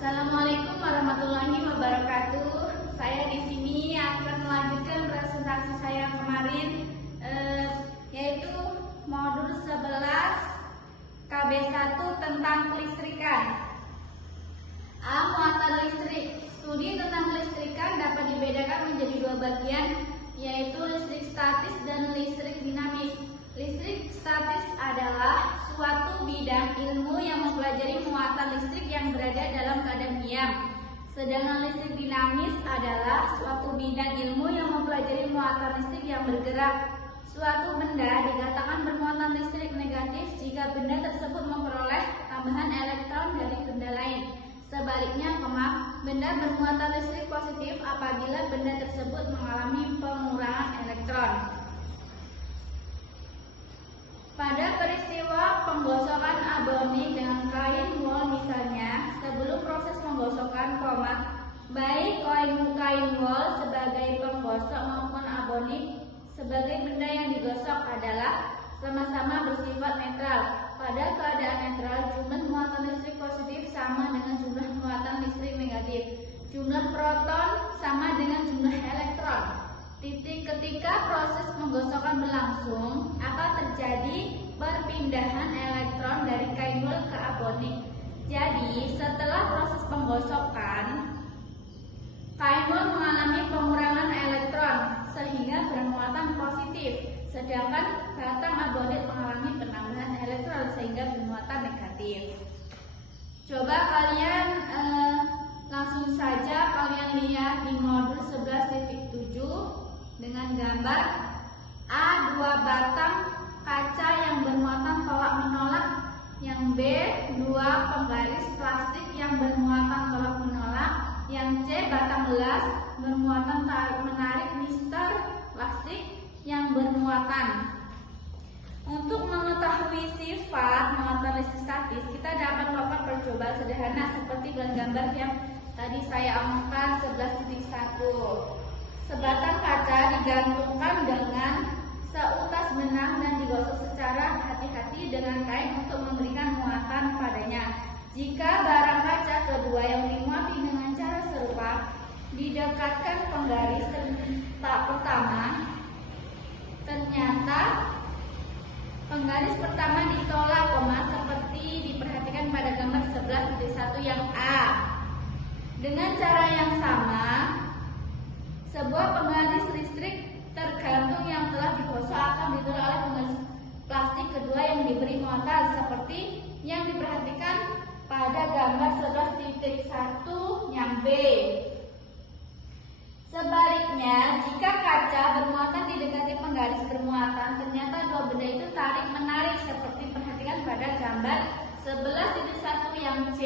Assalamualaikum warahmatullahi wabarakatuh. Saya di sini akan melanjutkan presentasi saya kemarin, yaitu modul 11 KB1 tentang kelistrikan. A. Muatan listrik. Studi tentang kelistrikan dapat dibedakan menjadi dua bagian, yaitu listrik statis dan listrik dinamis. Listrik statis adalah suatu bidang ilmu yang mempelajari muatan listrik yang berada dalam keadaan diam. Sedangkan listrik dinamis adalah suatu bidang ilmu yang mempelajari muatan listrik yang bergerak. Suatu benda dikatakan bermuatan listrik negatif jika benda tersebut memperoleh tambahan elektron dari benda lain. Sebaliknya, benda bermuatan listrik positif apabila benda tersebut mengalami pengurangan elektron. Pada peristiwa penggosokan abonik dengan kain wol misalnya, sebelum proses penggosokan, baik kain wol sebagai penggosok maupun abonik sebagai benda yang digosok adalah sama-sama bersifat netral. Pada keadaan netral, jumlah muatan listrik positif sama dengan jumlah muatan listrik negatif. Jumlah proton sama dengan jumlah elektron. Ketika proses penggosokan berlangsung, akan terjadi perpindahan elektron dari kain wol ke abonik. Jadi, setelah proses penggosokan, kain wol mengalami pengurangan elektron sehingga bermuatan positif, sedangkan batang abonik mengalami penambahan elektron sehingga bermuatan negatif. Coba kalian langsung saja kalian lihat di modul 11.7 dengan gambar A. Dua batang kaca yang bermuatan tolak-menolak, yang B. Dua penggaris plastik yang bermuatan tolak-menolak, yang C. Batang gelas bermuatan tarik-menarik mister plastik yang bermuatan. Untuk mengetahui sifat muatan listrik statis, kita dapat melakukan percobaan sederhana seperti gambar yang tadi saya omongkan 11.1. Sebatang kaca digantungkan dengan seutas benang dan digosok secara hati-hati dengan kain untuk memberikan muatan padanya. Jika barang kaca kedua yang dimuati dengan cara serupa, didekatkan penggaris pertama, ternyata penggaris pertama ditolak, seperti diperhatikan pada gambar 11.1 yang A. Dengan cara yang sama, sebuah penggaris listrik tergantung yang telah digosok akan ditolak oleh penggaris plastik kedua yang diberi muatan, seperti yang diperhatikan pada gambar 11.1 yang B. Sebaliknya, jika kaca bermuatan didekati penggaris bermuatan, ternyata dua benda itu tarik-menarik, seperti diperhatikan pada gambar 11.1 yang C.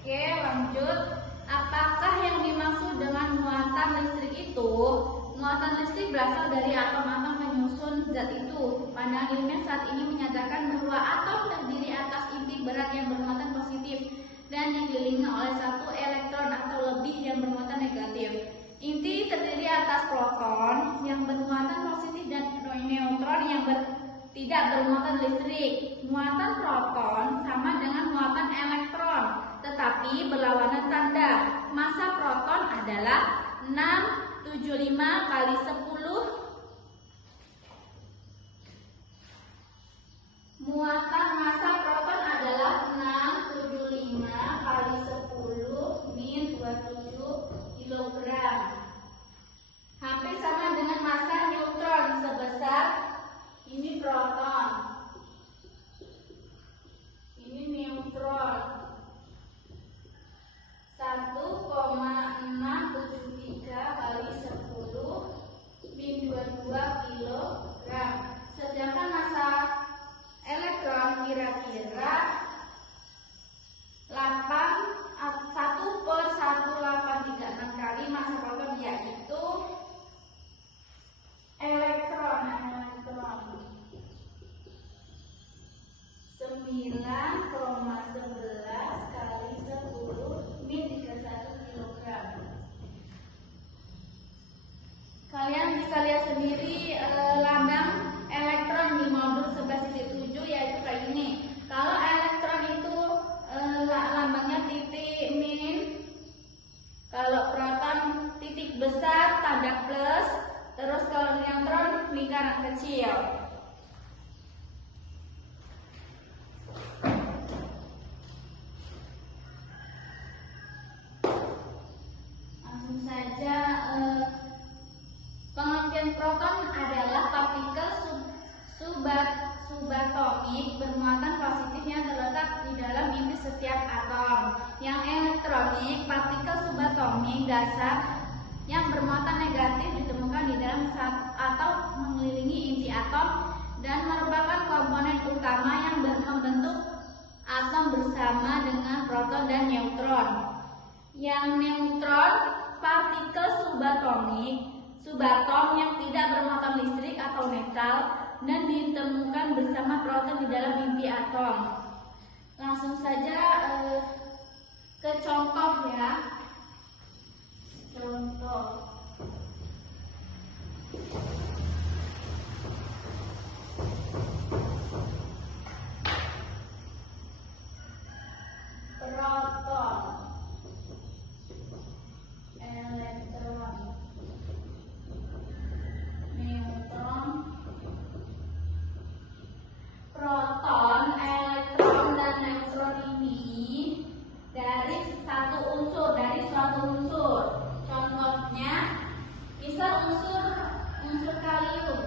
Oke, lanjut. Apakah yang dimaksud dengan muatan listrik itu? Muatan listrik berasal dari atom-atom penyusun zat itu. Pandangan ilmiah saat ini menyatakan bahwa atom terdiri atas inti berat yang bermuatan positif dan dikelilingi oleh satu elektron atau lebih yang bermuatan negatif. Inti terdiri atas proton yang bermuatan positif dan neutron yang tidak bermuatan listrik. Muatan proton sama dengan muatan elektron, tetapi berlawanan tanda. Massa proton adalah 675 kali 10. Muatan massa proton adalah 675 kali 10 min 27 kg. Hampir sama dengan massa neutron sebesar, ini proton, ini neutron, 1,673 kali 10 yang elektronik, partikel subatomik dasar yang bermuatan negatif ditemukan di dalam atau mengelilingi inti atom dan merupakan komponen utama yang membentuk atom bersama dengan proton dan neutron. Yang neutron, partikel subatom yang tidak bermuatan listrik atau netral dan ditemukan bersama proton di dalam inti atom. Langsung saja ke contoh ya. Contoh. Proton, elektron, neutron. Proton, elektron, dan neutron ini dari suatu unsur. Contohnya, misal unsur kalium.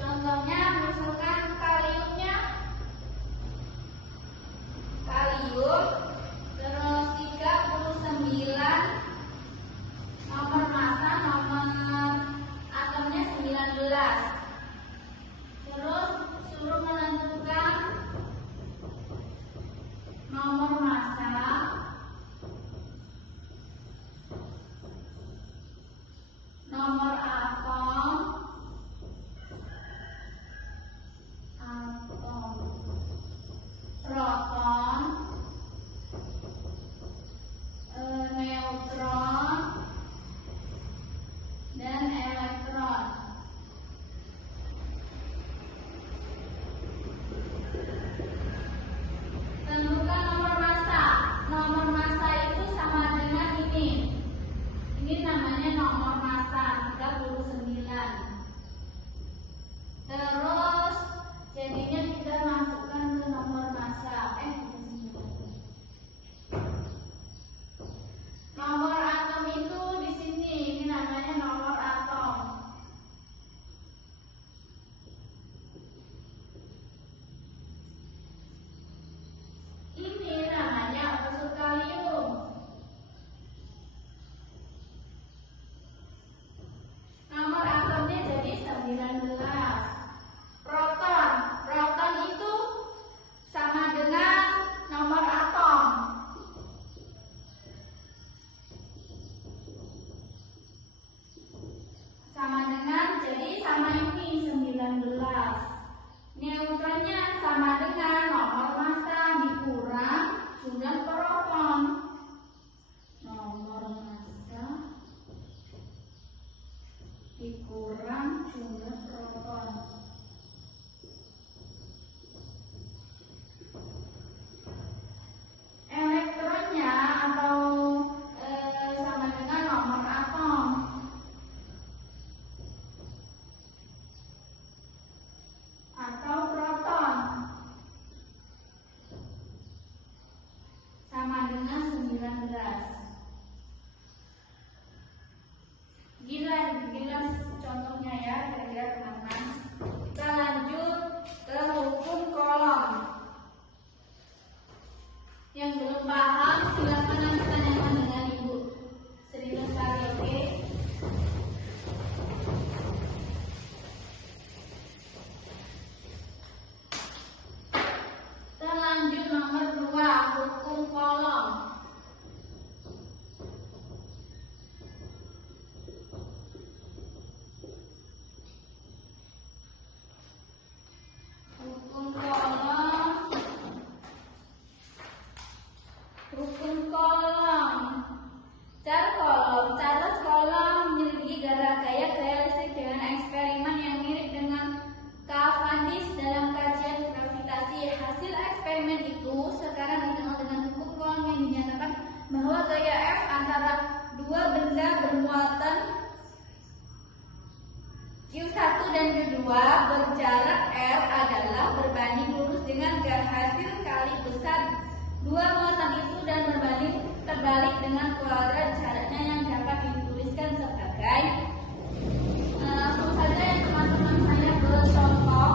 Contohnya, misalkan kalium terus 39, nomor massa, nomor atomnya 19. Terus suruh menentukan nomor massa, nomor atom, proton, neutron, dan elektron. Tentukan nomor massa. Nomor massa itu sama dengan ini. Ini namanya nomor massa 39. Terus jadinya kita masukkan ke nomor massa. Nomor atom itu di sini. Ini namanya nomor atom. Ini namanya unsur kalium. Nomor atomnya jadi 19. Proton itu sama dengan nomor atom. Sama ini 19. Neutronnya sama dengan nomor massa dikurang jumlah proton. Nomor massa dikurang jumlah proton. Elektronnya atau sama dengan nomor atom. Atau proton sama dengan 19. Gila contohnya ya, kira-kira teman-teman. Kita lanjut ke hukum kolom. Yang belum paham silakan nanti tanyakan dengan Ibu Sri Lestari, oke? Lanjut nomor 2, hukum kolom. Hukum kolom. Charles Kolom menyelidiki gaya listrik dengan eksperimen yang mirip dengan Cavendish dalam kajian gravitasi. Hasil eksperimen itu sekarang dikenal dengan hukum Coulomb yang dinyatakan bahwa gaya F antara dua benda bermuatan Q1 dan Q2 berjarak R adalah berbanding lurus dengan hasil kali besar dua muatan itu dan berbanding terbalik dengan kuadrat jaraknya yang dapat dituliskan sebagai langsung saja ya teman-teman saya ke contoh.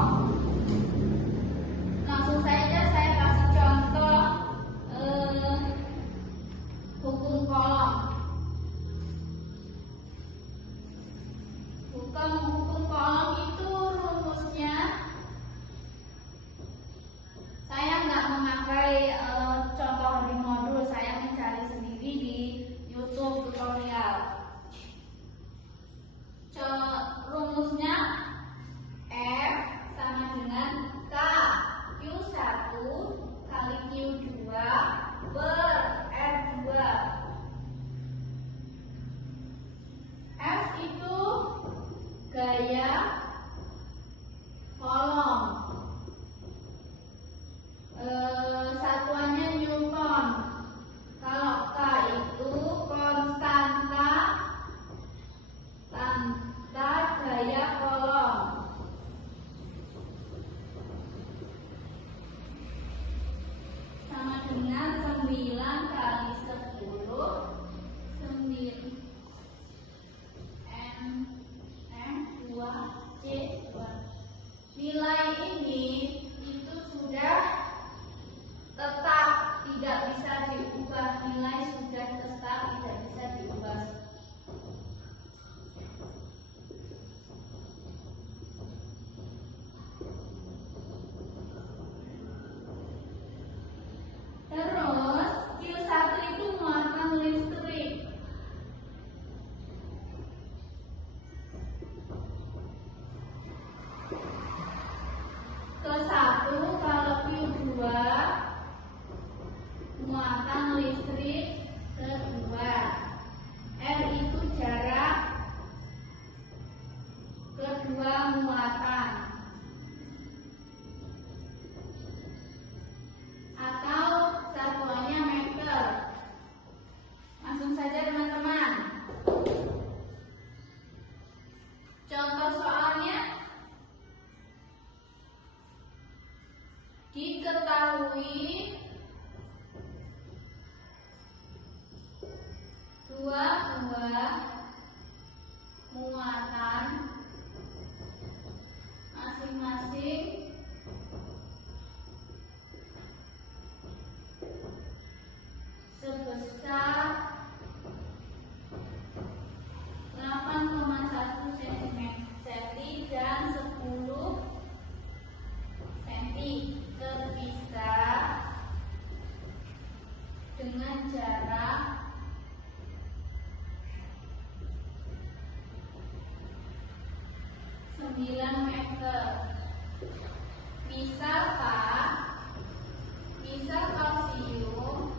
kali 10 2C2. Nilai ini itu sudah tetap, tidak bisa diubah. Nilai sudah tetap, tidak bisa diubah. Terus Q1 itu muatan listrik. Ke-1 kalau Q2 muatan listrik ke-2. R itu jarak kedua muatan. Atau satuannya meter. Langsung saja teman-teman. Contoh soalnya, diketahui dua buah muatan masing-masing sebesar 8,1 cm dan 10 cm, terpisah dengan jarak 9 meter. Misal kalsium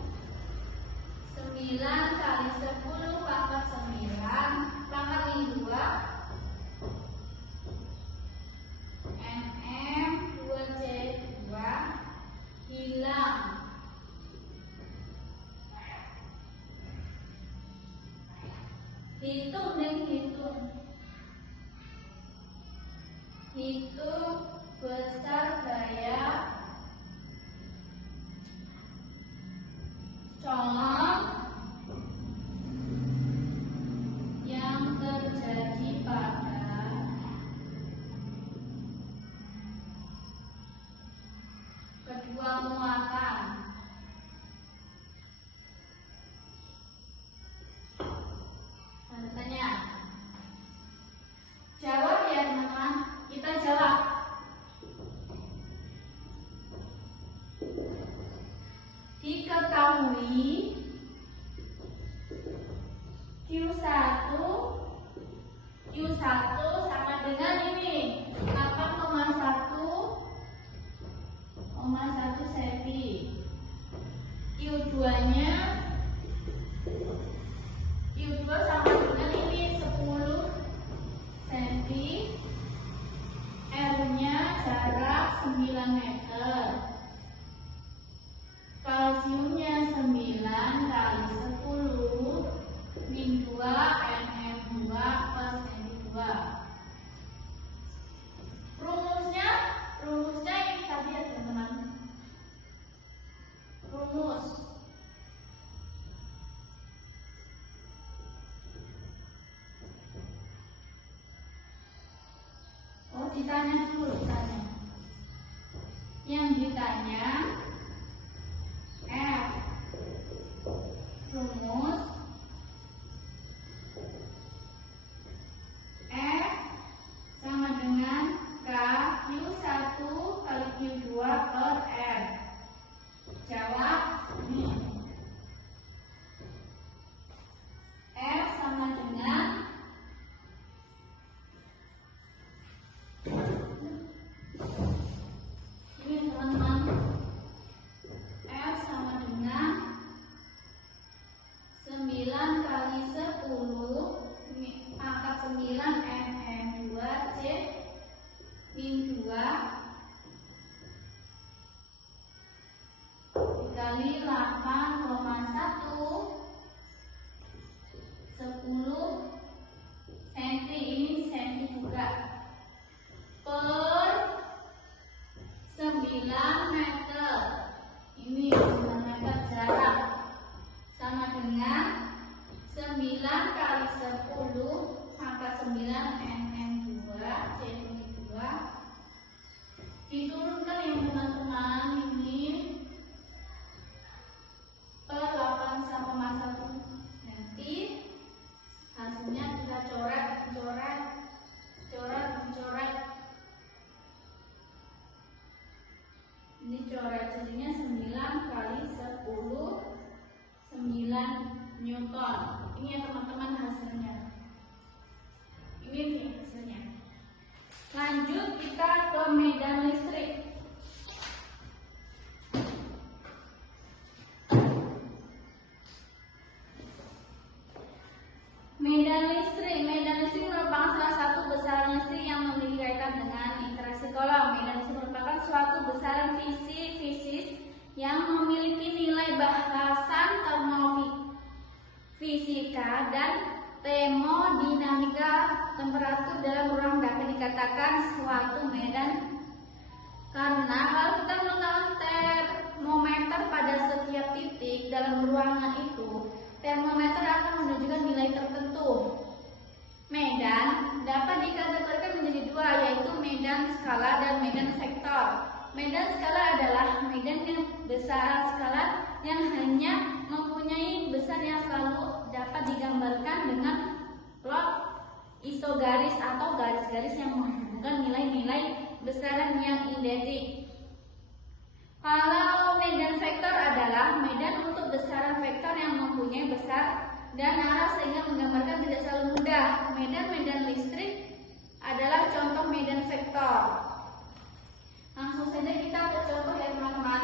9 kali 10 pangkat 9 pangkat 2 mm 2C2 hilang. Hitung besar gaya colok yang terjadi pada kedua muatan. Tanda tanya. Jawab ya teman-teman. Kita jawab. Diketahui Q1 sama dengan ini 8,1 cm. Q2-nya sama dengan ini 10 cm. R-nya jarak 9 meter. Kalsiumnya 9 kali 10 min 2 mm2 per cm 2. Rumusnya ini tadi ya teman-teman. Rumus. Ditanya dulu, yang ditanya F. Rumus F sama dengan K Q1 kali Q2 per R. Jawab ini. F sama dengan ini teman-teman. F sama dengan 9 kali 10 pangkat 9 mm2 C min 2 dikali 8,1 10 cm, ini cm juga, per 9 meter. Ini 9 meter jarak. Diturunkan ya teman-teman, ini per 8/1. Nanti hasilnya kita coret. Ini coret jadinya 9 kali 10, 9 Newton. Ini ya teman-teman hasilnya. Ini nih hasilnya. Lanjut kita ke medan listrik. Medan listrik merupakan salah satu besaran listrik yang memiliki kaitan dengan interaksi kolom. Medan listrik merupakan suatu besaran fisis yang memiliki nilai bahasan termofisika dan termodinamika temperatur dalam ruang dapat dikatakan suatu medan. Karena kalau kita meletakkan termometer pada setiap titik dalam ruangan itu, termometer akan menunjukkan nilai tertentu. Medan dapat dikategorikan menjadi dua, yaitu medan skala dan medan vektor. Medan skala adalah medan yang besaran skala yang hanya mempunyai besar yang selalu dapat digambarkan dengan plot isogaris atau garis-garis yang menghubungkan nilai-nilai besaran yang identik. Kalau medan vektor adalah medan untuk besaran vektor yang mempunyai besar dan arah sehingga menggambarkan tidak selalu mudah. Medan listrik adalah contoh medan vektor. Langsung saja kita ke contoh ya teman-teman.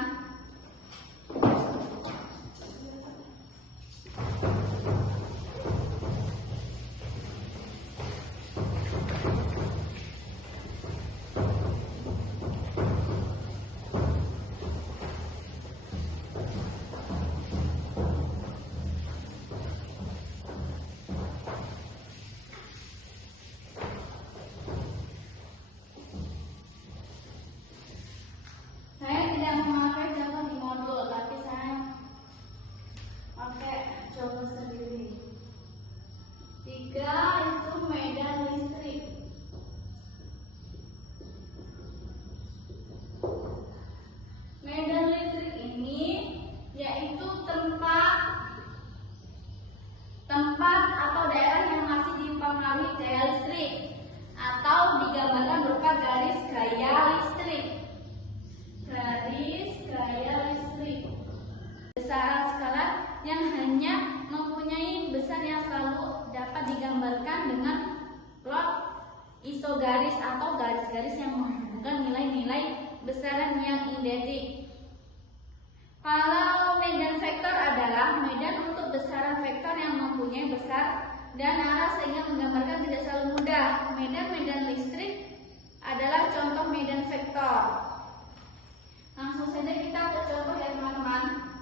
Saya tidak memakai contoh di modul, tapi saya pakai contoh sendiri. 3 itu medan listrik. Medan listrik ini yaitu tempat atau daerah yang masih dipengaruhi gaya listrik atau digambarkan berupa garis gaya listrik. Besaran skala yang hanya mempunyai besar yang selalu dapat digambarkan dengan plot isogaris atau garis-garis yang menghubungkan nilai-nilai besaran yang identik. Kalau medan vektor adalah medan untuk besaran vektor yang mempunyai besar dan arah sehingga menggambarkan tidak selalu mudah. Medan listrik adalah contoh medan vektor. Langsung saja kita ke contoh ya teman-teman.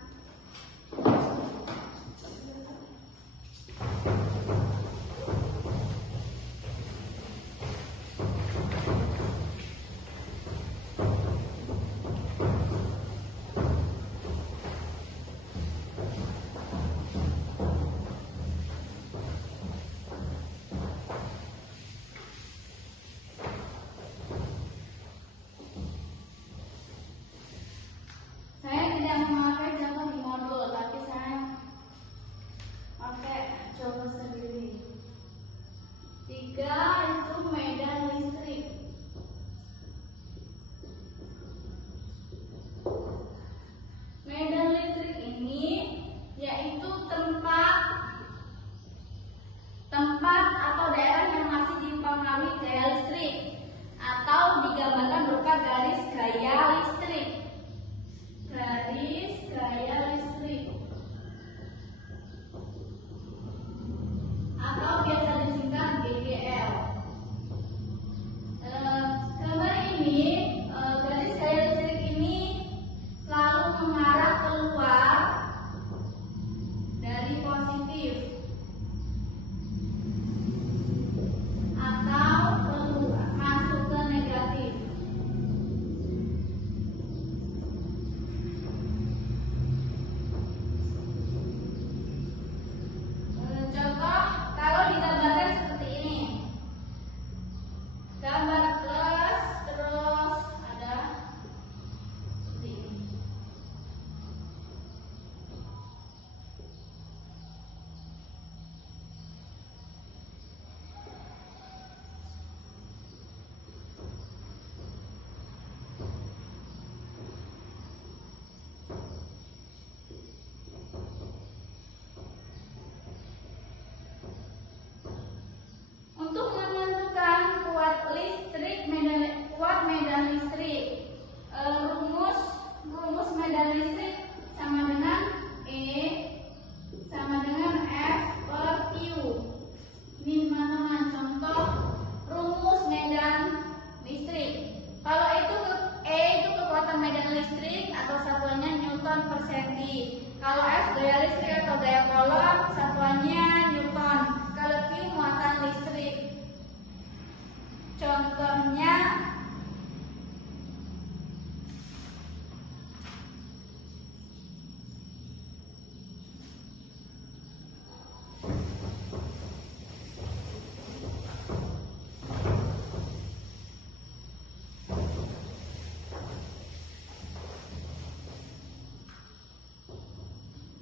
Saya tidak memakai contoh di modul, tapi saya pakai contoh sendiri. 3 itu medan listrik. Medan listrik ini yaitu tempat atau daerah yang masih dipengaruhi gaya listrik atau digambarkan berupa garis gaya listrik. Garis gaya listrik atau biasa disingkat GGL. Gambar ini, garis gaya listrik ini selalu mengarah keluar dari positif atau masuk ke negatif. listrik atau satuannya Newton per senti. Kalau F gaya listrik atau gaya kolom, satuannya Newton. Kalau Q muatan listrik.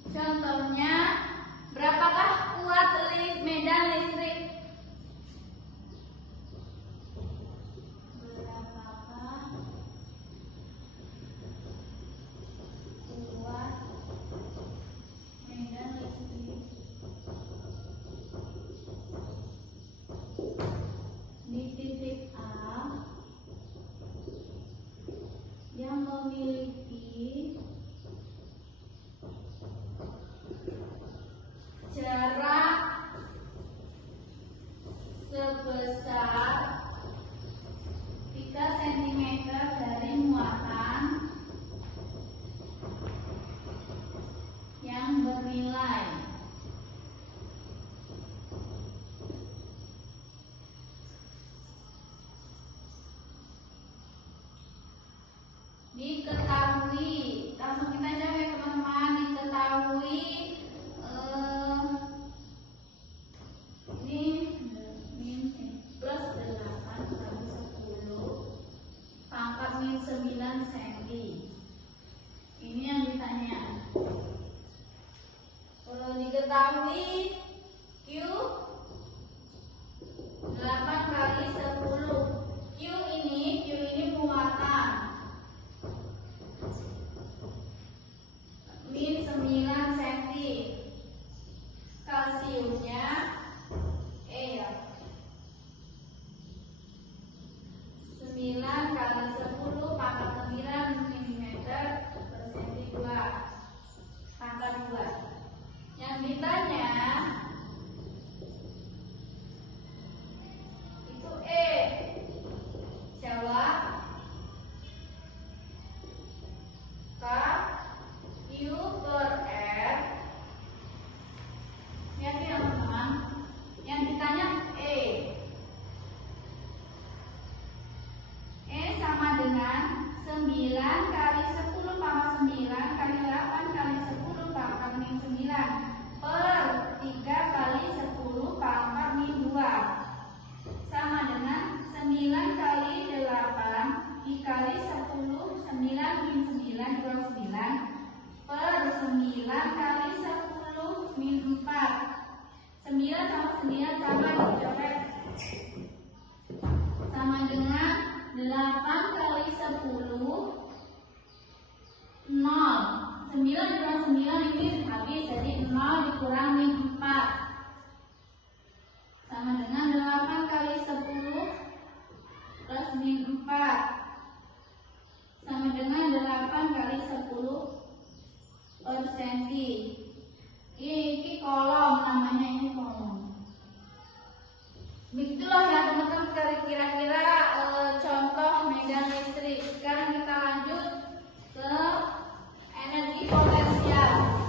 Contohnya berapakah kuat medan listrik? Berapakah kuat medan listrik di titik A yang memiliki jarak sebesar 3 cm dari muatan yang bernilai diketahui. Langsung kita jawab ya teman-teman. Diketahui ini plus 8 kali 10 pangkat min 9 cm. Ini yang ditanya. Kalau diketahui Q 8 kali 10. Q ini muatan min 9 cm. Kalsiumnya E ya. 9 kali 10 pangkat 9 mm per senti 2 pangkat 2. Yang ditanya itu E. Jawab K Q per R. Lihat ya teman-teman. Yang ditanya E. E sama dengan 9 kali 10 pangkat 9 kali 8 kali 10 pangkat min 9 per 3 kali 10 pangkat min 2 sama dengan 9 kali 8 dikali 10 9 min 9 kurang 9 per 9 kali 10 min 4. 9 sama 9 sama dicoret sama dengan 8 kali 10 0. 9 kurang 9 ini habis, jadi 0 dikurang min 4 sama dengan 8 kali 10 plus min 4 sama dengan 8 kali 10 per senti. Ini kolom, namanya ini kolom. Begitulah ya teman-teman kira-kira contoh medan listrik. Sekarang kita lanjut ke energi potensial.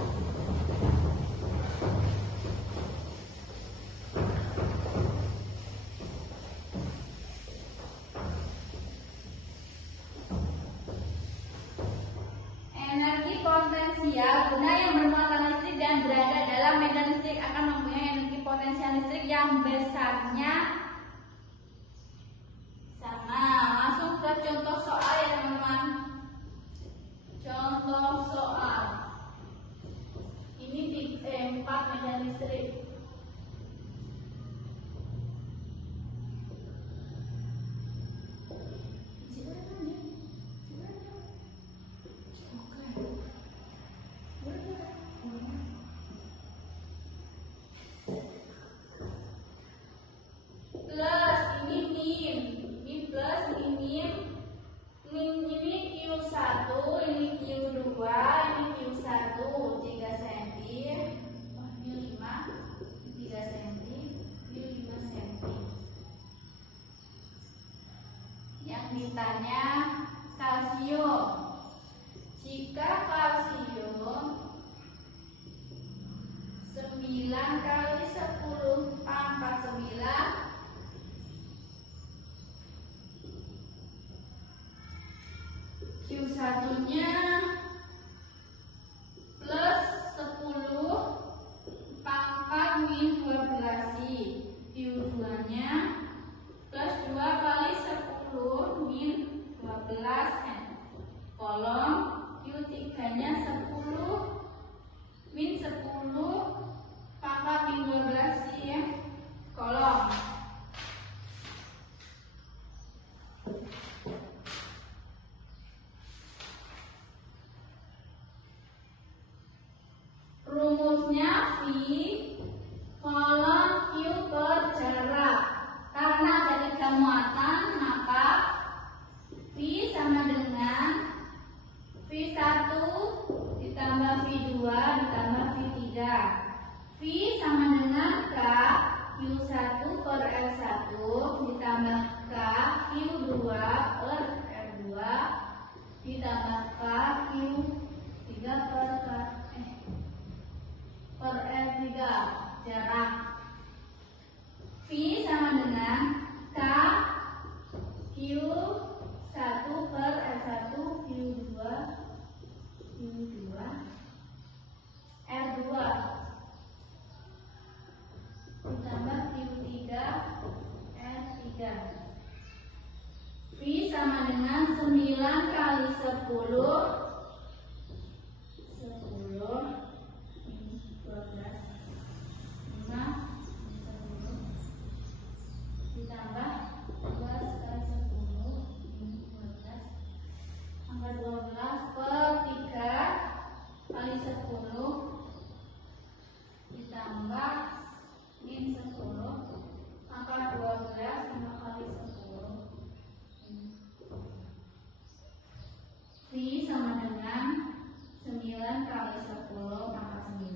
Energi potensial benda yang bermuatan listrik dan berada dalam medan listrik akan mempunyai energi potensial listrik yang besarnya sama. Langsung ke contoh soal ya teman-teman. Contoh soal. Ini di tempat medan listrik. Ditanya kalsium Q1-nya plus 10 pangkat min 12. Q2-nya plus 2 kali 10 min 12 kolom. Q3-nya 10 min 10 pangkat min 12 ya, kolom. Rumusnya V kolom Q per jarak. Karena ada 3 muatan, maka V sama dengan V1 ditambah V2 ditambah V3. V sama dengan K Q1 per R1 ditambah K Q2 per R2 ditambah K Q3 per R3 jarak. V sama dengan K Q1 per R1 Q2 R2 ditambah Q3 R3. V sama dengan 9 kali 10 V sama dengan 9 kali 10 pangkat 9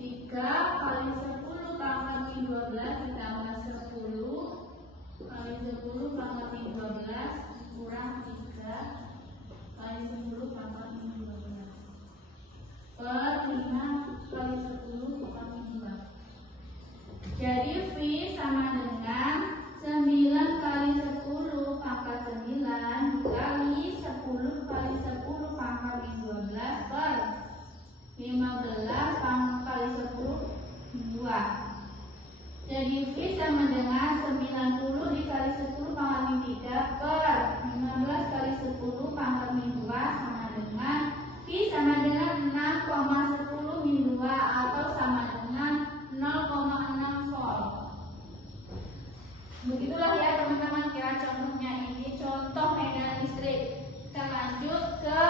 3 kali 10 pangkat min 12 ditambah 10 kali 10 pangkat min 12 kurang 3 kali 10 pangkat min 12 per 5 kali 10 pangkat min 2. Jadi V sama dengan 9 kali 10 pangkat 9 kali 10 kali 10 pangkat min 12 per 15 pangkat kali 10 2. Jadi V sama dengan 90 dikali 10 pangkat min 3 per 15 kali 10 pangkat min 2 sama dengan V sama dengan 6,10 min 2 atau sama dengan 0,6 volt. Begitulah ya teman-teman kira contohnya. Ini contoh medan listrik. Kita lanjut ke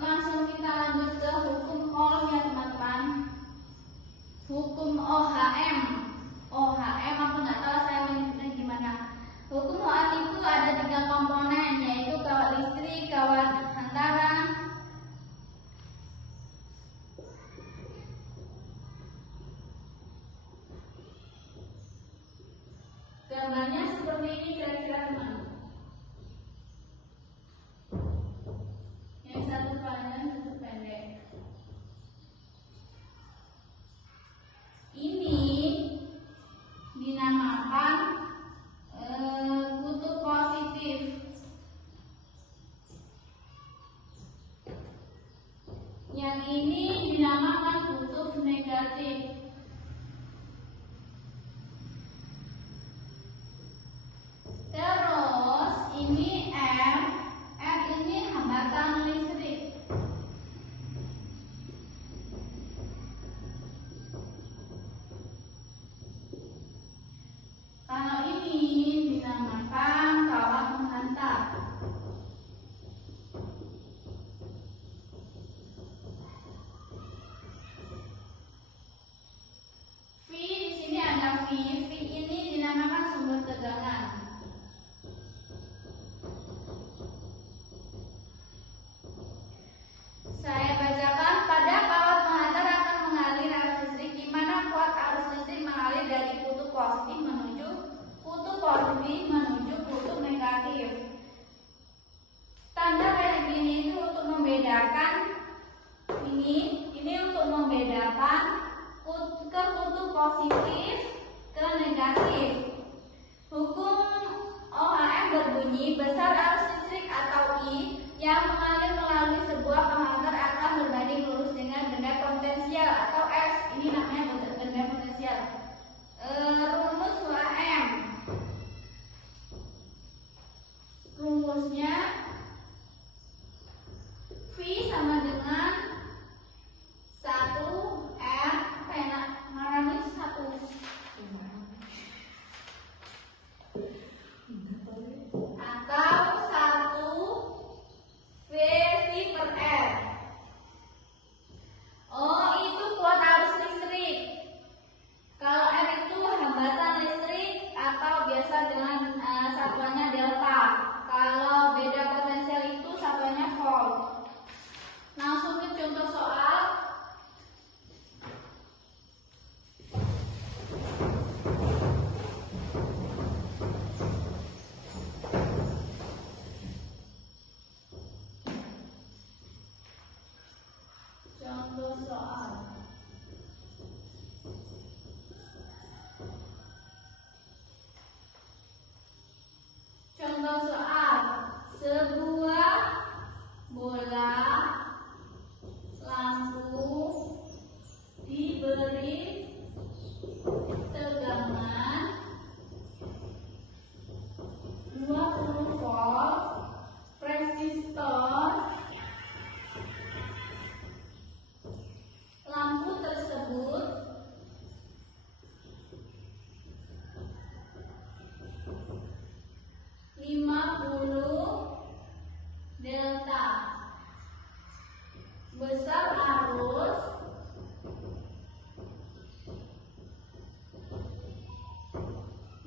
langsung kita lanjut ke hukum Ohm ya teman-teman. Hukum OHM. OHM aku nggak tahu saya menyebutnya gimana. Hukum OHM itu ada 3 komponen, yaitu kawat listrik, kawat hantaran, gambarnya seperti ini kira-kira teman. Yang satu panjang, satu pendek. Ini dinamakan kutub positif. Yang ini dinamakan kutub negatif. Terus ini R ini hambatan listrik. Kalau ini dinamakan kawat menghantar. V di sini ada V ini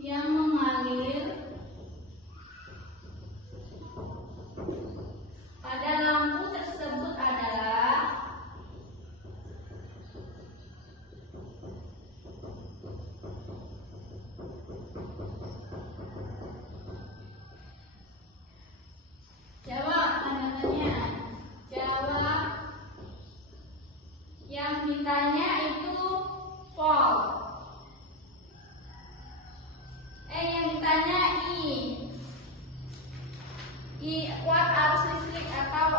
yang mengalir pada lampu tersebut adalah jawab, tanda tanya. Jawab. Yang ditanya itu volt. Yang ditanya I watt arus listrik atau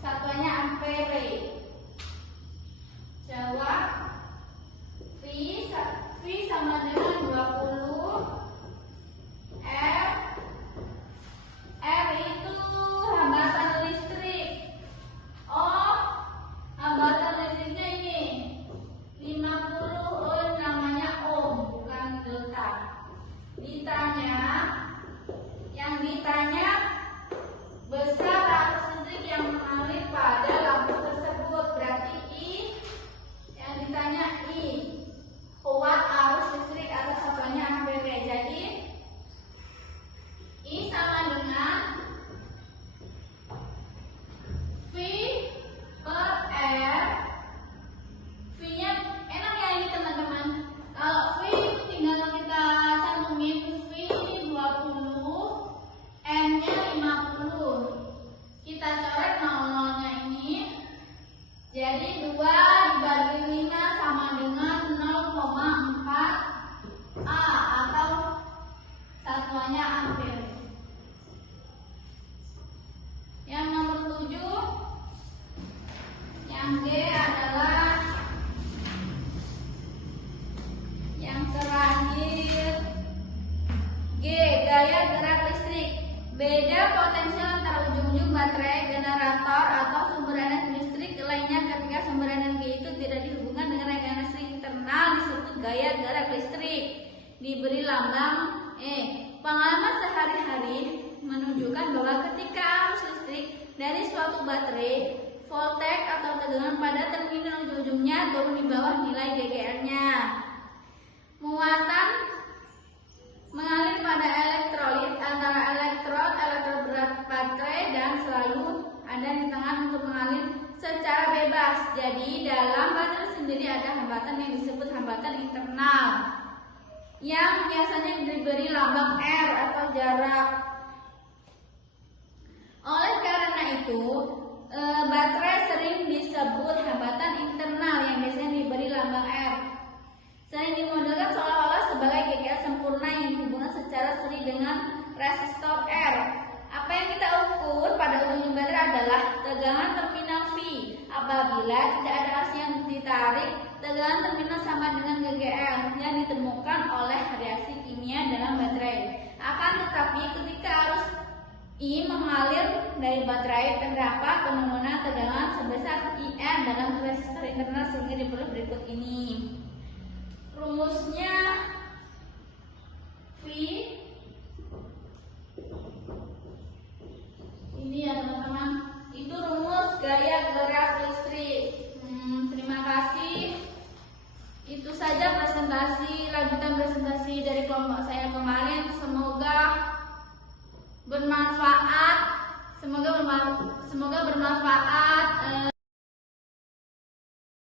satuannya ampere. Jawab. V sama dengan 20. R itu hambatan listrik. Hambatan listriknya ini 50 ohm, namanya ohm, bukan delta. Yang ditanya besar arus listrik yang mengalir pada lampu tersebut, berarti I. Yang ditanya I, watt arus listrik atau satuannya ampere. Jadi I sama dengan V per R. V-nya enak ya ini teman-teman. Kalau V itu tinggal kita cantumin V ini 20, M-nya 50. Kita coret 00-nya ini. Jadi 2 dibagi 5 sama dengan 0,4 A atau satuannya ampere. Yang nomor 7, yang G adalah yang terakhir. G, gaya gerak listrik. Beda potensial antara ujung-ujung baterai, generator atau sumber energi listrik lainnya ketika sumber energi itu tidak dihubungkan dengan rangkaian listrik internal disebut gaya gerak listrik. Diberi lambang E. Pengalaman sehari-hari menunjukkan bahwa ketika arus listrik dari suatu baterai, voltage atau tegangan pada terminal ujung-ujungnya turun di bawah nilai GGL-nya. Muatan mengalir pada elektrolit antara elektrod berat baterai dan selalu ada di tengah untuk mengalir secara bebas. Jadi dalam baterai sendiri ada hambatan yang disebut hambatan internal yang biasanya diberi lambang R atau jarak. Oleh karena itu, baterai sering disebut hambatan internal yang biasanya diberi lambang R. Sering dimodelkan seolah-olah sebagai GGL sempurna yang dihubungkan secara seri dengan resistor R. Apa yang kita ukur pada ujung baterai adalah tegangan terminal V. Apabila tidak ada arus yang ditarik, tegangan terminal sama dengan GGL yang ditemukan oleh reaksi kimia dalam baterai. Akan tetapi ketika arus I mengalir dari baterai, terdapat penurunan tegangan sebesar IR dalam resistor internal sehingga diperlukan berikut ini. Rumusnya V ini ya teman-teman, itu rumus gaya gerak listrik. Terima kasih. Itu saja lanjutan presentasi dari kelompok saya kemarin. Semoga bermanfaat.